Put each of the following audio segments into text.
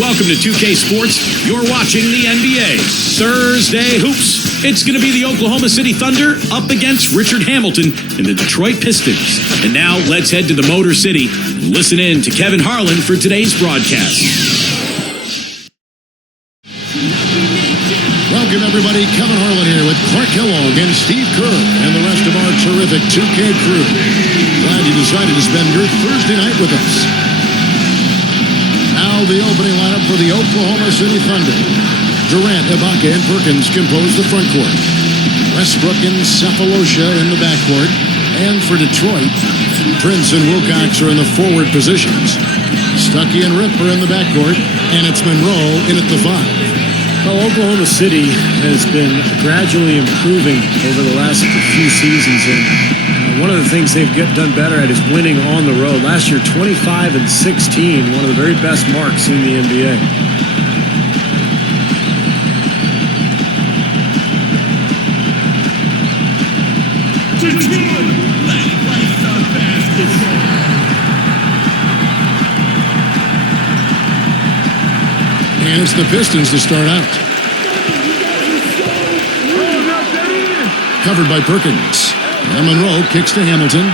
welcome to 2K Sports. You're watching the NBA. Thursday Hoops. It's going to be the Oklahoma City Thunder up against Richard Hamilton and the Detroit Pistons. And now let's head to the Motor City and listen in to Kevin Harlan for today's broadcast. Welcome, everybody. Kevin Harlan here with Clark Kellogg and Steve Kerr and the rest of our terrific 2K crew. Glad you decided to spend your Thursday night with us. Now the opening lineup for the Oklahoma City Thunder. Durant, Ibaka, and Perkins compose the front court. Westbrook and Cephalosha in the backcourt. And for Detroit, Prince and Wilcox are in the forward positions. Stuckey and Rip are in the backcourt. And it's Monroe in at the 5. Well, Oklahoma City has been gradually improving over the last few seasons, and one of the things they've done better at is winning on the road. Last year, 25-16, one of the very best marks in the NBA. Detroit, let's play some basketball. And it's the Pistons to start out. Covered by Perkins. And Monroe kicks to Hamilton.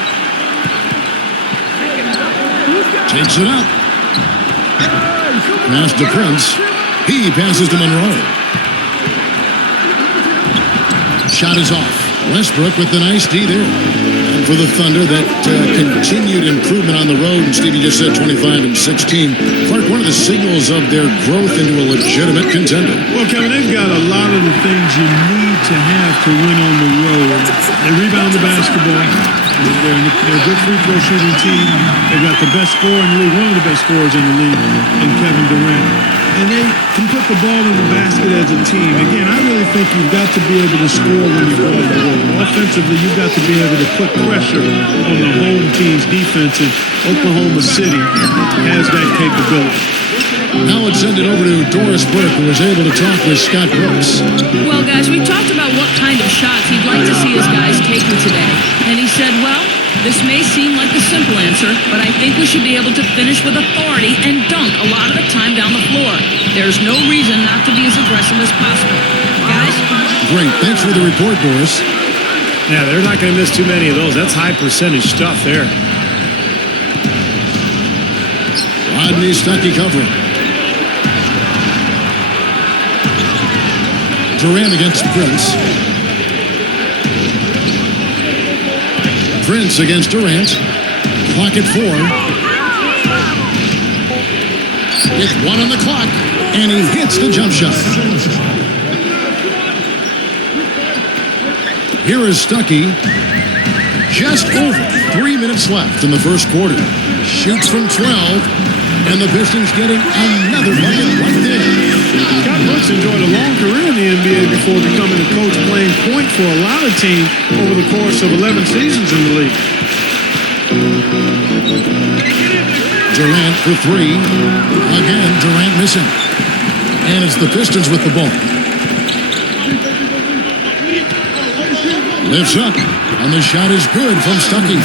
Takes it up. Pass to Prince. He passes to Monroe. Shot is off. Westbrook with the nice D there. And for the Thunder, that continued improvement on the road. And Stevie just said 25-16. Clark, one of the signals of their growth into a legitimate contender. Well, Kevin, they've got a lot of the things you need to have to win on the road. They rebound the basketball. They're a good free throw shooting team. They've got the best scorer in the league, one of the best scorers in the league, in Kevin Durant. And they can put the ball in the basket as a team. Again, I really think you've got to be able to score when you go on the road. Offensively, you've got to be able to put pressure on the home team's defense, and Oklahoma City has that capability. Now let's send it over to Doris Burke, who was able to talk with Scott Brooks. Well, guys, we talked about what kind of shots he'd like to see his guys taking today. And he said, well, this may seem like a simple answer, but I think we should be able to finish with authority and dunk a lot of the time down the floor. There's no reason not to be as aggressive as possible. Guys? Great. Thanks for the report, Doris. Yeah, they're not going to miss too many of those. That's high percentage stuff there. Rodney Stuckey covering. Durant against Prince. Prince against Durant. Clock at 4. It's 1 on the clock, and he hits the jump shot. Here is Stuckey. Just over 3 minutes left in the first quarter. Shoots from 12. And the Pistons getting another bucket right there. Scott Brooks enjoyed a long career in the NBA before becoming a coach, playing point for a lot of teams over the course of 11 seasons in the league. Durant for 3. Again, Durant missing. And it's the Pistons with the ball. Lifts up, and the shot is good from Stuckey.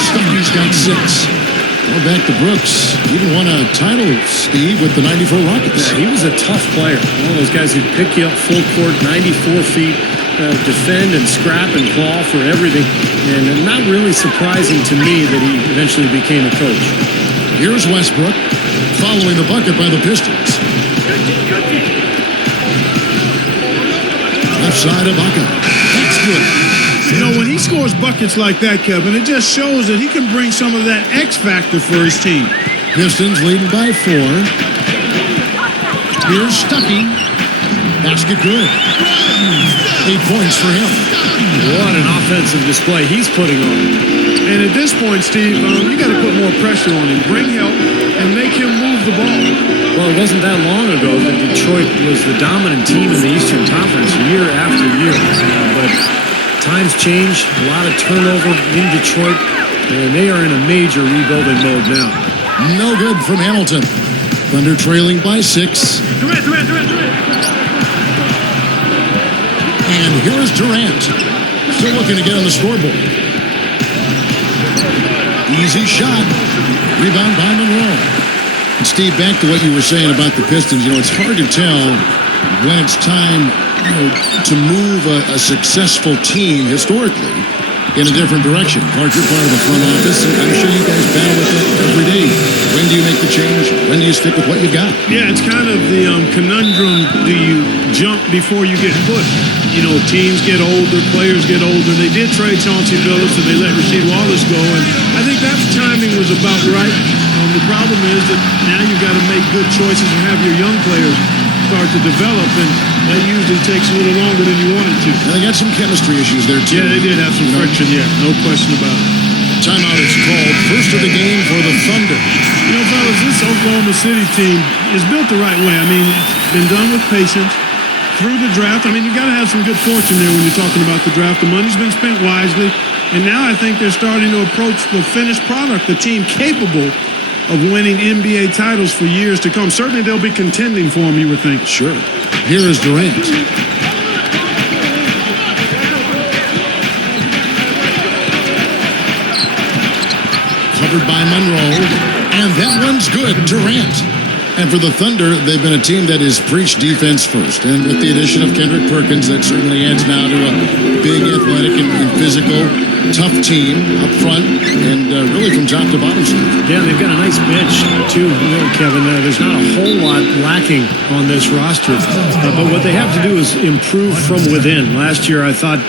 Stuckey's got 6. Well, back to Brooks. Even won a title, Steve, with the 94 Rockets. Yeah, he was a tough player. One of those guys who'd pick you up full court, 94 feet, defend and scrap and claw for everything. And not really surprising to me that he eventually became a coach. Here's Westbrook following the bucket by the Pistons. Left side of Ibaka. That's good. You know, when he scores buckets like that, Kevin, it just shows that he can bring some of that X factor for his team. Pistons leading by 4. Here's Stuckey. Basket good. 8 points for him. What an offensive display he's putting on. And at this point, Steve, you got to put more pressure on him. Bring help and make him move the ball. Well, it wasn't that long ago that Detroit was the dominant team in the Eastern Conference year after year. But times change, a lot of turnover in Detroit, and they are in a major rebuilding mode now. No good from Hamilton. Thunder trailing by 6. Durant. And here is Durant. Still looking to get on the scoreboard. Easy shot. Rebound by Monroe. And Steve, back to what you were saying about the Pistons, it's hard to tell when it's time to move a successful team historically in a different direction. Clark, you're part of the front office, and I'm sure you guys battle with that every day. When do you make the change? When do you stick with what you got? Yeah, it's kind of the conundrum. Do you jump before you get pushed? Teams get older, players get older. They did trade Chauncey Billups, and they let Rasheed Wallace go, and I think that timing was about right. The problem is that now you've got to make good choices and have your young players start to develop, and that usually takes a little longer than you want it to. And they got some chemistry issues there, too. Yeah, they did have some friction, no question about it. Timeout is called. First of the game for the Thunder. Fellas, this Oklahoma City team is built the right way. I mean, it's been done with patience through the draft. I mean, you've got to have some good fortune there when you're talking about the draft. The money's been spent wisely, and now I think they're starting to approach the finished product, the team capable of winning NBA titles for years to come. Certainly they'll be contending for them, you would think. Sure. Here is Durant. Covered by Monroe. And that one's good. Durant. And for the Thunder, they've been a team that has preached defense first. And with the addition of Kendrick Perkins, that certainly adds now to a big, athletic, and physical, tough team up front and really from top to bottom. Yeah, they've got a nice bench, too, Kevin. There's not a whole lot lacking on this roster. But what they have to do is improve from within. Last year, I thought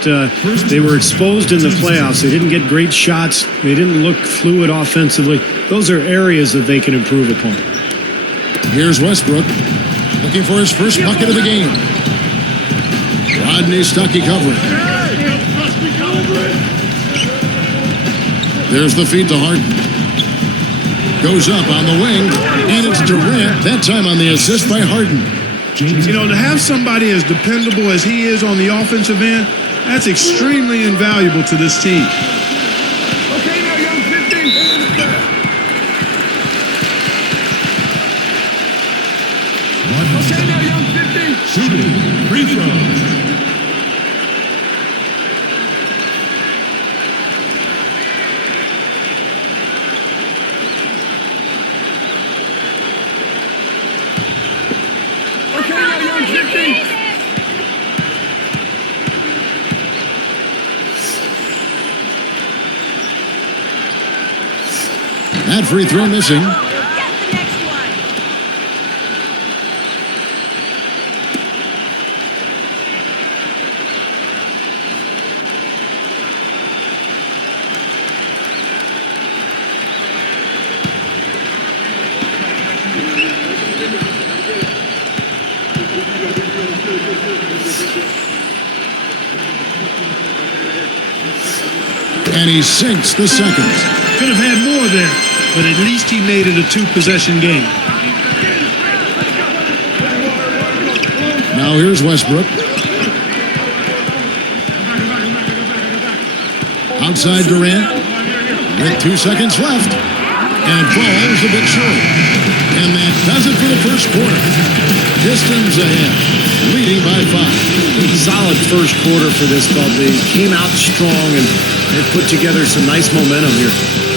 they were exposed in the playoffs. They didn't get great shots. They didn't look fluid offensively. Those are areas that they can improve upon. Here's Westbrook looking for his first bucket of the game. Rodney Stuckey covering. There's the feed to Harden. Goes up on the wing, and it's Durant, that time on the assist by Harden. To have somebody as dependable as he is on the offensive end, that's extremely invaluable to this team. Okay, now, young 15. Okay, now, young 15. Shooting free throws. That free throw missing. And he sinks the second. Could have had more there, but at least he made it a two-possession game. Now here's Westbrook. Outside Durant with 2 seconds left. And it falls a bit short. And that does it for the first quarter. Pistons ahead, leading by 5. Solid first quarter for this club. They came out strong and they put together some nice momentum here.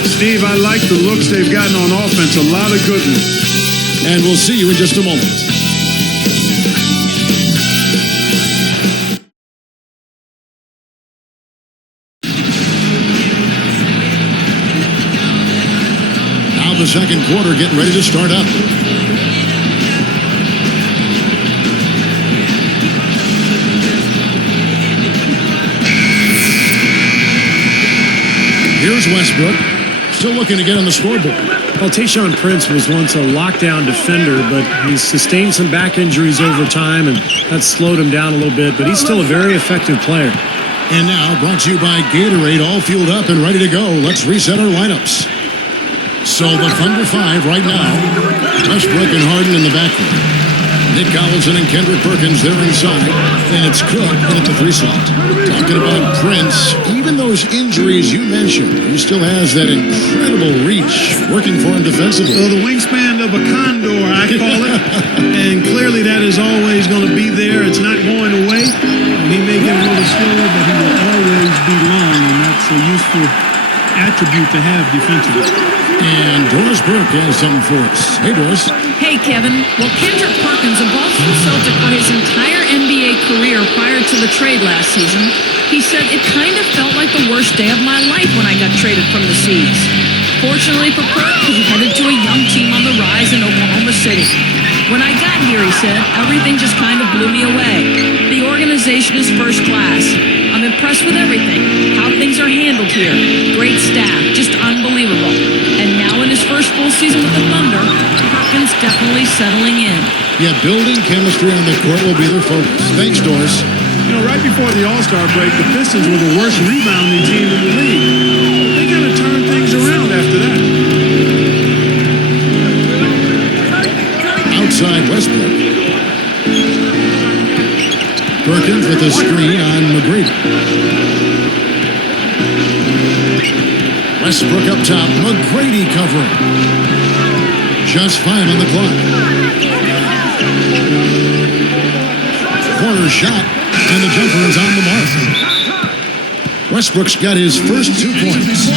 Steve, I like the looks they've gotten on offense. A lot of good ones. And we'll see you in just a moment. Now the second quarter getting ready to start up. Here's Westbrook, still looking to get on the scoreboard. Well, Tayshaun Prince was once a lockdown defender, but he's sustained some back injuries over time, and that slowed him down a little bit, but he's still a very effective player. And now, brought to you by Gatorade, all fueled up and ready to go. Let's reset our lineups. So the Thunder 5 right now. Westbrook and Harden in the backcourt. Nick Collison and Kendrick Perkins, they're inside. And it's Cook in at the 3 slot. Talking about Prince, even those injuries you mentioned, he still has that incredible reach working for him defensively. So the wingspan of a condor, I call it. And clearly that is always going to be there. It's not going away. He may get a little slower, but he will always be long, and that's a useful attribute to have defensively. And Doris Burke has something for us. Hey, Doris. Hey, Kevin. Well, Kendrick Perkins, a Boston Celtic for his entire NBA career prior to the trade last season, he said, "It kind of felt like the worst day of my life when I got traded from the Seas. Fortunately for Perk, he headed to a young team on the rise in Oklahoma City. When I got here," he said, "everything just kind of blew me away. The organization is first class. I'm impressed with everything, how things are handled here. Great staff, just unbelievable. And now in his first full season with the Thunder, Perkins definitely settling in." Yeah, building chemistry on the court will be their focus. Thanks, Doris. You know, right before the All-Star break, the Pistons were the worst rebounding team in the league. They got to turn things around after that. Outside Westbrook. Perkins with a screen on McGrady. Westbrook up top. McGrady covering. Just 5 on the clock. Corner shot, and the jumper is on the mark. Westbrook's got his first 2 points.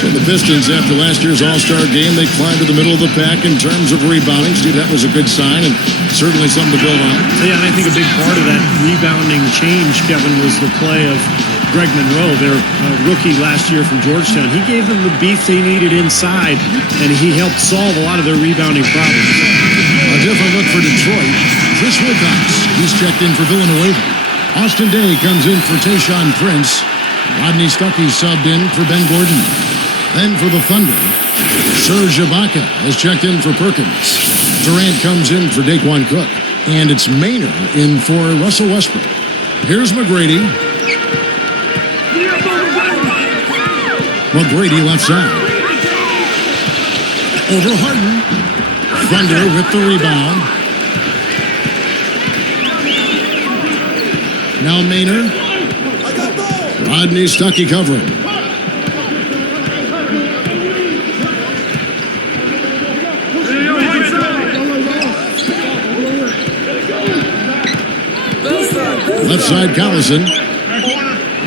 So the Pistons, after last year's All-Star game, they climbed to the middle of the pack in terms of rebounding. Steve, that was a good sign and certainly something to build on. Yeah, and I think a big part of that rebounding change, Kevin, was the play of Greg Monroe, their rookie last year from Georgetown. He gave them the beef they needed inside, and he helped solve a lot of their rebounding problems. A different look for Detroit. Chris Wilcox, he's checked in for Villanueva. Austin Day comes in for Tayshaun Prince. Rodney Stuckey subbed in for Ben Gordon. Then for the Thunder, Serge Ibaka has checked in for Perkins. Durant comes in for Daquan Cook. And it's Maynard in for Russell Westbrook. Here's McGrady. McGrady left side. Over Harden. Thunder with the rebound. Now Maynard. Rodney Stuckey covering. Left side Collison.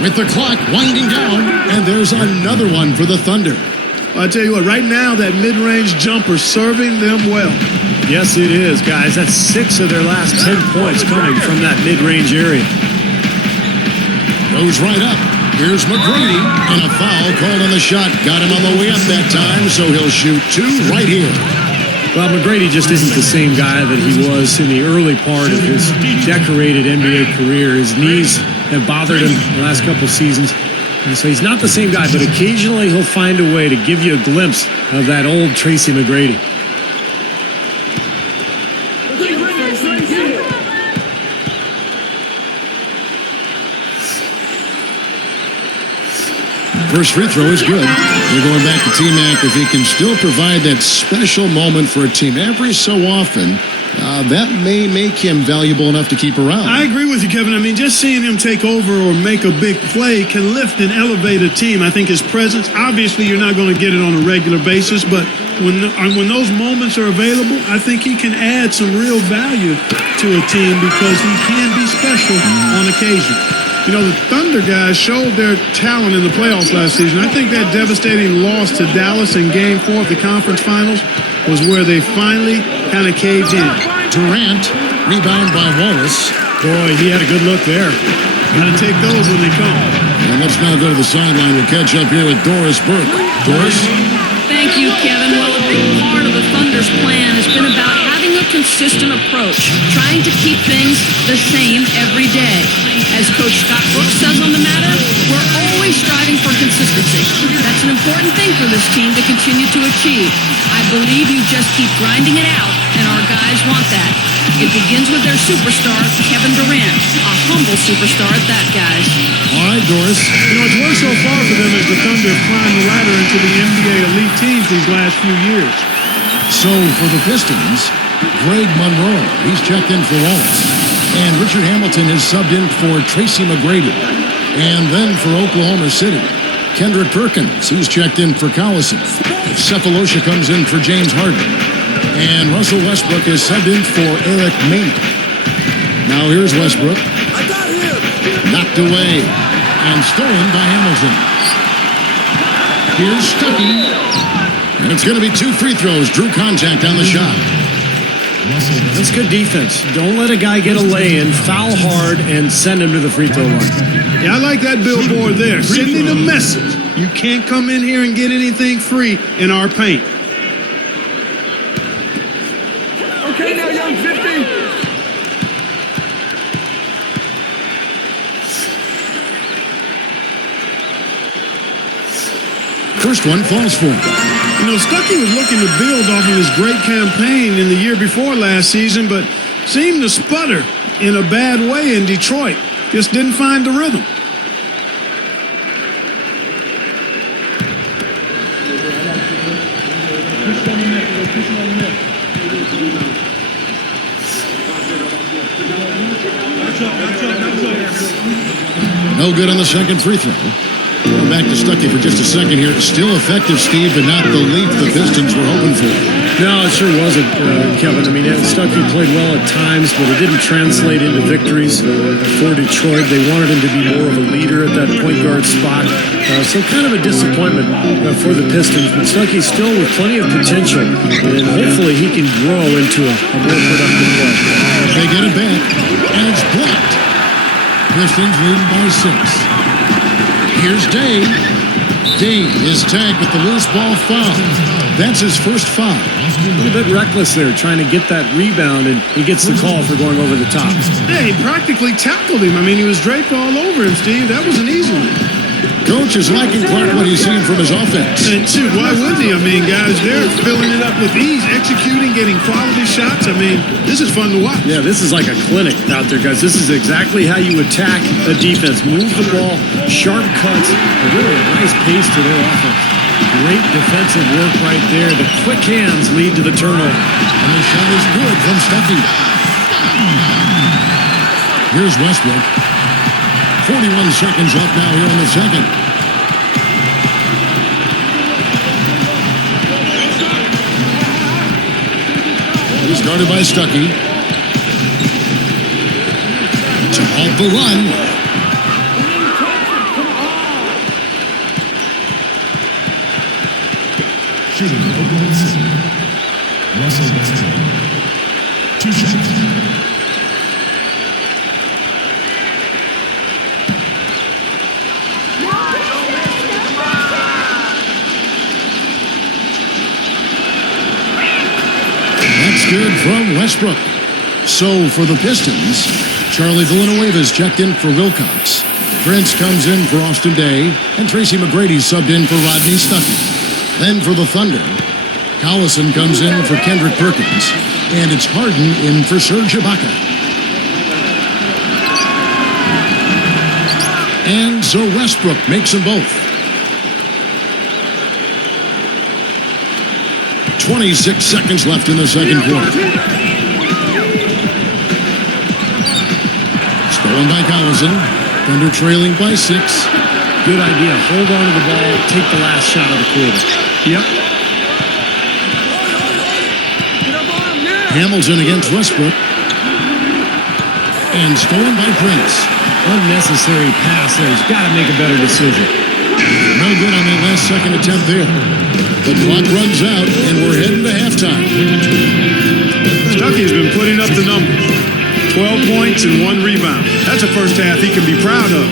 With the clock winding down. And there's another one for the Thunder. I tell you what, right now that mid-range jumper serving them well. Yes, it is, guys. That's 6 of their last 10 points coming from that mid-range area. Goes right up. Here's McGrady. And a foul called on the shot. Got him on the way up that time, so he'll shoot 2 right here. Well, McGrady just isn't the same guy that he was in the early part of his decorated NBA career. His knees have bothered him the last couple seasons. And so he's not the same guy, but occasionally he'll find a way to give you a glimpse of that old Tracy McGrady. First free throw is good. They're going back to T-Mac if he can still provide that special moment for a team every so often. That may make him valuable enough to keep around. I agree with you, Kevin. I mean, just seeing him take over or make a big play can lift and elevate a team. I think his presence, obviously you're not going to get it on a regular basis, but when those moments are available, I think he can add some real value to a team because he can be special on occasion. You know, the Thunder guys showed their talent in the playoffs last season. I think that devastating loss to Dallas in Game 4 of the conference finals was where they finally kind of caved in. Durant, rebound by Wallace. Boy, he had a good look there. Got to take those when they come. And let's now go to the sideline. We'll catch up here with Doris Burke. Doris? Thank you, Kevin. Well, a big part of the Thunder's plan has been about having a consistent approach, trying to keep things the same every day. As Coach Scott Brooks says on the matter, we're always striving for consistency. That's an important thing for this team to continue to achieve. I believe you just keep grinding it out, and our guys want that. It begins with their superstar, Kevin Durant, a humble superstar at that, guys. All right, Doris. You know, it's worked so far for them as the Thunder have climbed the ladder into the NBA elite teams these last few years. So for the Pistons, Greg Monroe, he's checked in for Wallace. And Richard Hamilton is subbed in for Tracy McGrady. And then for Oklahoma City, Kendrick Perkins, he's checked in for Collison. Cephalosha comes in for James Harden. And Russell Westbrook is subbed in for Eric Maynard. Now here's Westbrook. I got him. Knocked away and stolen by Hamilton. Here's Stuckey. And it's going to be 2 free throws. Drew contact on the shot. That's good defense. Don't let a guy get a lay-in, foul hard, and send him to the free throw line. Yeah, I like that billboard there. Sending a message. You can't come in here and get anything free in our paint. Okay, now, young 50. First one falls for him. You know, Stuckey was looking to build off of his great campaign in the year before last season, but seemed to sputter in a bad way in Detroit. Just didn't find the rhythm. No good on the second free throw. Going back to Stuckey for just a second here. Still effective, Steve, but not the leap the Pistons were hoping for. No, it sure wasn't, Kevin. I mean, Stuckey played well at times, but it didn't translate into victories for Detroit. They wanted him to be more of a leader at that point guard spot. So kind of a disappointment for the Pistons. But Stuckey's still with plenty of potential, and hopefully he can grow into a more productive player. They get it back, and it's blocked. Pistons leading by 6. Here's Day. Day is tagged with the loose ball foul. That's his first foul. A little bit reckless there, trying to get that rebound, and he gets the call for going over the top. Yeah, he practically tackled him. I mean, he was draped all over him, Steve. That was an easy one. Coach is liking Clark what he's seeing from his offense. And shoot, why wouldn't he? I mean, guys, they're filling it up with ease, executing, getting quality shots. I mean, this is fun to watch. Yeah, this is like a clinic out there, guys. This is exactly how you attack a defense. Move the ball, sharp cuts, and really a nice pace to their offense. Great defensive work right there. The quick hands lead to the turnover. And the shot is good from Stuckey. Here's Westbrook. 41 seconds left now here in the second. He's guarded by Stuckey. To halt the run. Shooting Oklahoma City. Russell Westbrook. 2 shots. That's good from Westbrook. So for the Pistons, Charlie Villanueva's checked in for Wilcox. Prince comes in for Austin Day, and Tracy McGrady subbed in for Rodney Stuckey. Then for the Thunder, Collison comes in for Kendrick Perkins, and it's Harden in for Serge Ibaka. And so Westbrook makes them both. 26 seconds left in the second quarter. Stolen by Collison. Thunder trailing by 6. Good idea. Hold on to the ball. Take the last shot of the quarter. Yep. Hamilton against Westbrook. And stolen by Prince. Unnecessary pass there. He's got to make a better decision. No good on that last second attempt there. The clock runs out, and we're heading to halftime. Stuckey's been putting up the numbers. 12 points and 1 rebound. That's a first half he can be proud of.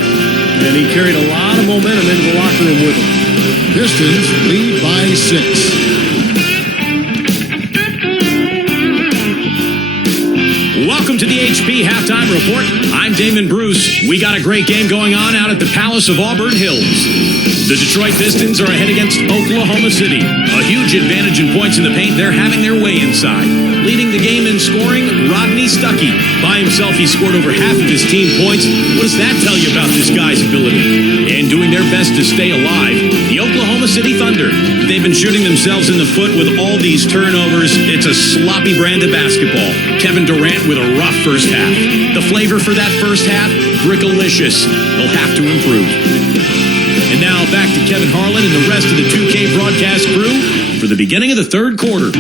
And he carried a lot of momentum into the locker room with him. Pistons lead by 6. Welcome to the HP Halftime Report. I'm Damon Bruce. We got a great game going on out at the Palace of Auburn Hills. The Detroit Pistons are ahead against Oklahoma City. A huge advantage in points in the paint. They're having their way inside. Leading the game in scoring, Rodney Stuckey. By himself, he scored over half of his team points. What does that tell you about this guy's ability? And doing their best to stay alive, the Oklahoma City Thunder. They've been shooting themselves in the foot with all these turnovers. It's a sloppy brand of basketball. Kevin Durant with a rough first half. The flavor for that first half? Brickalicious. They'll have to improve. And now back to Kevin Harlan and the rest of the 2K broadcast crew for the beginning of the third quarter.